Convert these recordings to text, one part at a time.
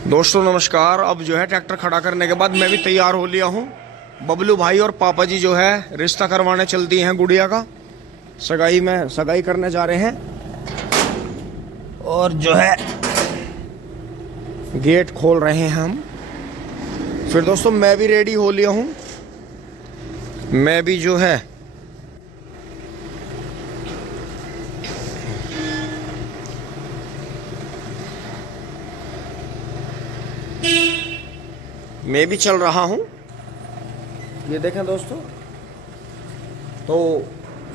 दोस्तों नमस्कार। अब जो है ट्रैक्टर खड़ा करने के बाद मैं भी तैयार हो लिया हूँ। बबलू भाई और पापा जी जो है रिश्ता करवाने चल दिए हैं गुड़िया का। सगाई करने जा रहे हैं और जो है गेट खोल रहे हैं हम। फिर दोस्तों मैं भी रेडी हो लिया हूँ। मैं भी जो है मैं भी चल रहा हूँ। ये देखें दोस्तों, तो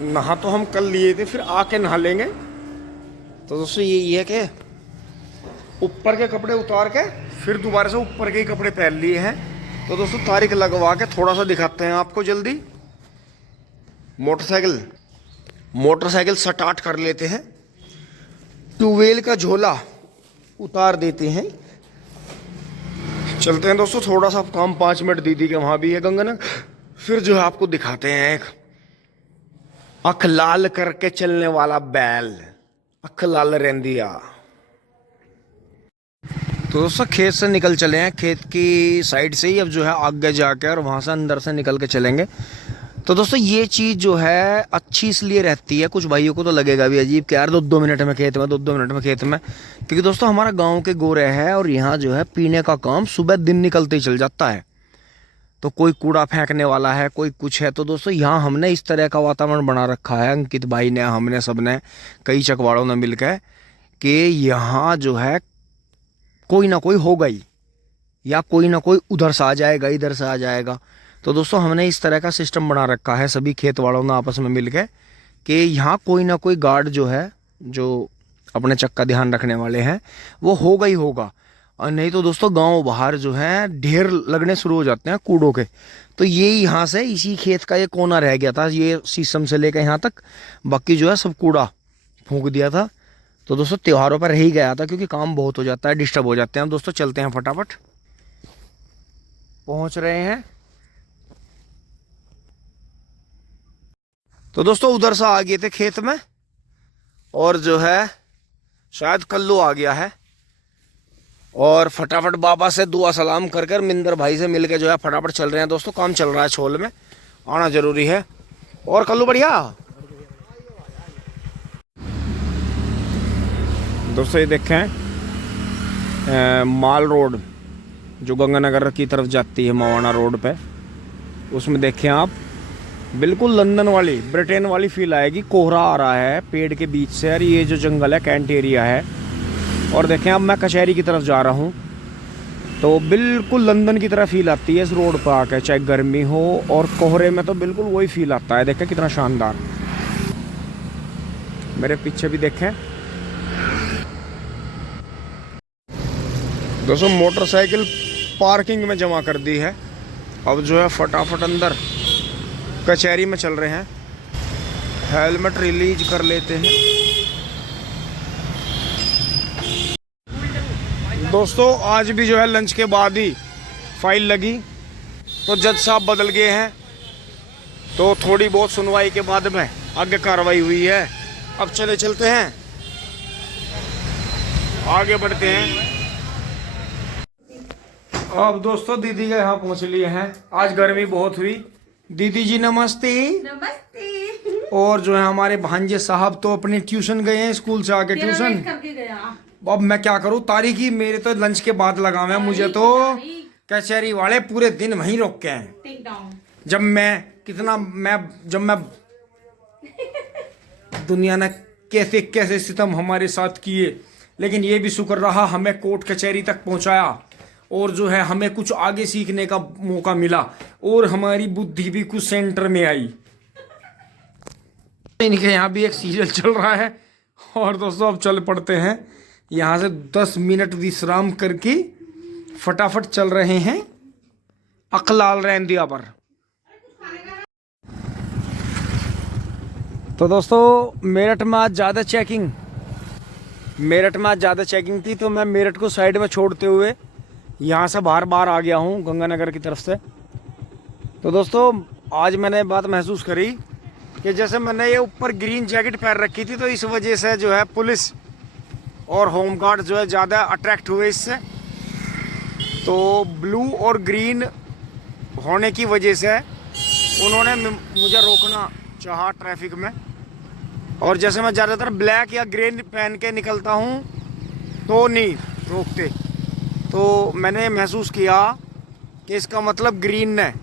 नहा तो हम कल लिए थे, फिर आके नहा लेंगे। तो दोस्तों ये है कि ऊपर के कपड़े उतार के फिर दोबारा से ऊपर के ही कपड़े पहन लिए हैं। तो दोस्तों तारीख लगवा के थोड़ा सा दिखाते हैं आपको जल्दी। मोटरसाइकिल स्टार्ट कर लेते हैं। ट्यूबवेल का झोला उतार देते हैं। चलते हैं दोस्तों, थोड़ा सा काम 5 मिनट दीदी के वहां भी है गंगन। फिर जो है आपको दिखाते हैं एक अख लाल करके चलने वाला बैल, अख लाल रेंदिया। तो दोस्तों खेत से निकल चले हैं, खेत की साइड से ही। अब जो है आगे जाके और वहां से अंदर से निकल के चलेंगे। तो दोस्तों ये चीज़ जो है अच्छी इसलिए रहती है, कुछ भाइयों को तो लगेगा भी अजीब कि यार 2-2 मिनट में खेत में, 2-2 मिनट में खेत में। क्योंकि दोस्तों हमारा गांव के गोरे है और यहाँ जो है पीने का काम सुबह दिन निकलते ही चल जाता है। तो कोई कूड़ा फेंकने वाला है, कोई कुछ है। तो दोस्तों यहाँ हमने इस तरह का वातावरण बना रखा है, अंकित भाई ने, हमने, सबने, कई चकवाड़ों ने मिलकर, कि यहाँ जो है कोई ना कोई होगा ही, या कोई ना कोई उधर से आ जाएगा, इधर से आ जाएगा। तो दोस्तों हमने इस तरह का सिस्टम बना रखा है सभी खेत वालों ने आपस में मिलकर, कि यहाँ कोई ना कोई गार्ड जो है, जो अपने चक्का ध्यान रखने वाले हैं, वो होगा ही होगा। और नहीं तो दोस्तों गांव बाहर जो है ढेर लगने शुरू हो जाते हैं कूड़ों के। तो ये यहाँ से इसी खेत का ये कोना रह गया था, ये शीशम से लेकर यहाँ तक, बाकी जो है सब कूड़ा फूंक दिया था। तो दोस्तों त्योहारों पर रह ही गया था, क्योंकि काम बहुत हो जाता है, डिस्टर्ब हो जाते हैं। हम दोस्तों चलते हैं, फटाफट पहुंच रहे हैं। तो दोस्तों उधर से आ गए थे खेत में, और जो है शायद कल्लू आ गया है। और फटाफट बाबा से दुआ सलाम कर कर मिंदर भाई से मिलके जो है फटाफट चल रहे हैं। दोस्तों काम चल रहा है छोल में, आना जरूरी है। और कल्लू बढ़िया। दोस्तों ये देखें माल रोड जो गंगानगर की तरफ जाती है, मवाना रोड पे, उसमें देखें आप बिल्कुल लंदन वाली, ब्रिटेन वाली फील आएगी। कोहरा आ रहा है पेड़ के बीच से, और ये जो जंगल है कैंट एरिया है। और देखें अब मैं कचहरी की तरफ जा रहा हूँ, तो बिल्कुल लंदन की तरह फील आती है इस रोड पर आकर, चाहे गर्मी हो और कोहरे में, तो बिल्कुल वही फील आता है। देखें कितना शानदार। मेरे पीछे भी देखें दोस्तों, मोटरसाइकिल पार्किंग में जमा कर दी है। अब जो है फटाफट अंदर कचहरी में चल रहे हैं, हेलमेट रिलीज कर लेते हैं। दोस्तों आज भी जो है लंच के बाद ही फाइल लगी, तो जज साहब बदल गए हैं, तो थोड़ी बहुत सुनवाई के बाद में आगे कार्रवाई हुई है। अब चलते हैं, आगे बढ़ते हैं। अब दोस्तों दीदी के यहाँ पहुंच लिए हैं। आज गर्मी बहुत हुई। दीदी जी नमस्ते। नमस्ते। और जो है हमारे भांजे साहब तो अपनी ट्यूशन गए हैं, स्कूल से आके ट्यूशन। अब मैं क्या करूं, तारीख ही मेरे तो लंच के बाद लगा हुआ है। मुझे तो कचहरी वाले पूरे दिन वहीं रोक के हैं। जब मैं दुनिया ने कैसे कैसे सितम हमारे साथ किए, लेकिन ये भी शुक्र रहा हमें कोर्ट कचहरी तक पहुंचाया, और जो है हमें कुछ आगे सीखने का मौका मिला, और हमारी बुद्धि भी कुछ सेंटर में आई। इनके यहाँ भी एक सीरियल चल रहा है। और दोस्तों अब चल पड़ते हैं, यहाँ से 10 मिनट विश्राम करके फटाफट चल रहे हैं अखलाल रेंदिया पर। तो दोस्तों मेरठ में आज ज़्यादा चेकिंग थी, तो मैं मेरठ को साइड में छोड़ते हुए यहाँ से बार आ गया हूँ गंगानगर की तरफ से। तो दोस्तों आज मैंने बात महसूस करी कि जैसे मैंने ये ऊपर ग्रीन जैकेट पहन रखी थी, तो इस वजह से जो है पुलिस और होमगार्ड जो है ज़्यादा अट्रैक्ट हुए इससे। तो ब्लू और ग्रीन होने की वजह से उन्होंने मुझे रोकना चाहा ट्रैफिक में, और जैसे मैं ज़्यादातर ब्लैक या ग्रीन पहन के निकलता हूँ तो नहीं रोकते। तो मैंने महसूस किया कि इसका मतलब ग्रीन ने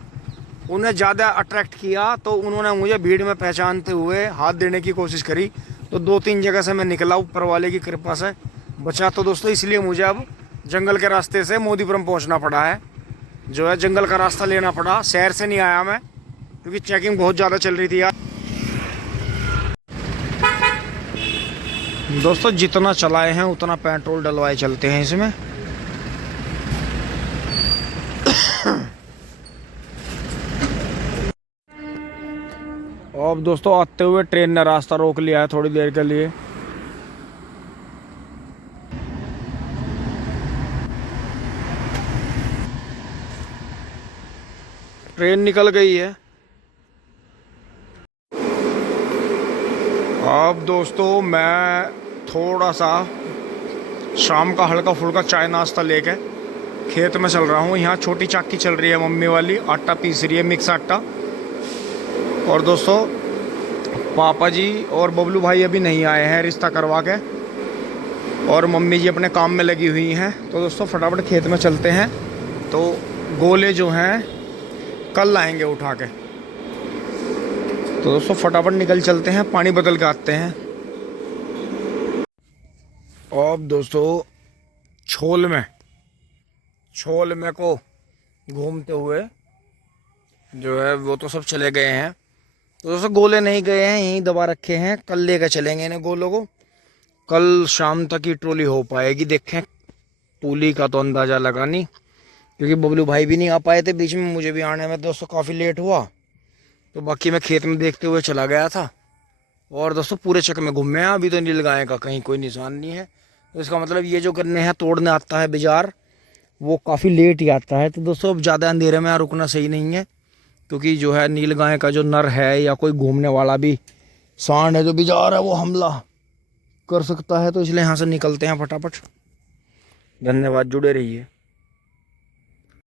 उन्हें ज़्यादा अट्रैक्ट किया, तो उन्होंने मुझे भीड़ में पहचानते हुए हाथ देने की कोशिश करी। तो 2-3 जगह से मैं निकला, ऊपर वाले की कृपा से बचा। तो दोस्तों इसलिए मुझे अब जंगल के रास्ते से मोदीपुरम पहुंचना पड़ा है, जो है जंगल का रास्ता लेना पड़ा। शहर से नहीं आया मैं, क्योंकि चेकिंग बहुत ज़्यादा चल रही थी यार। दोस्तों जितना चलाए हैं उतना पेट्रोल डलवाए चलते हैं इसमें। अब दोस्तों आते हुए ट्रेन ने रास्ता रोक लिया है थोड़ी देर के लिए। ट्रेन निकल गई है। अब दोस्तों मैं थोड़ा सा शाम का हल्का फुल्का चाय नाश्ता लेके खेत में चल रहा हूँ। यहाँ छोटी चाकी चल रही है मम्मी वाली, आटा पीस रही है, मिक्स आटा। और दोस्तों पापा जी और बबलू भाई अभी नहीं आए हैं रिश्ता करवा के, और मम्मी जी अपने काम में लगी हुई हैं। तो दोस्तों फटाफट खेत में चलते हैं। तो गोले जो हैं कल लाएंगे उठा के। तो दोस्तों फटाफट निकल चलते हैं, पानी बदल के आते हैं। अब दोस्तों छोल में को घूमते हुए जो है वो तो सब चले गए हैं। तो दोस्तों गोले नहीं गए हैं, यहीं दबा रखे हैं। कल लेकर चलेंगे इन्हें गोलों को। कल शाम तक ही ट्रॉली हो पाएगी। देखें टूली का तो अंदाज़ा लगा नहीं, क्योंकि बबलू भाई भी नहीं आ पाए थे बीच में। मुझे भी आने में दोस्तों काफ़ी लेट हुआ, तो बाकी मैं खेत में देखते हुए चला गया था। और दोस्तों पूरे चक्कर में घूमे हैं, अभी तो नीलगाय का कहीं कोई निशान नहीं है। तो इसका मतलब ये जो गन्ने हैं तोड़ने आता है बाजार, वो काफ़ी लेट ही आता है। तो दोस्तों अब ज़्यादा अंधेरे में रुकना सही नहीं है, क्योंकि जो है नीलगाय का जो नर है या कोई घूमने वाला भी सांड है जो बाजार है वो हमला कर सकता है। तो इसलिए यहाँ से निकलते हैं फटाफट। धन्यवाद, जुड़े रहिए।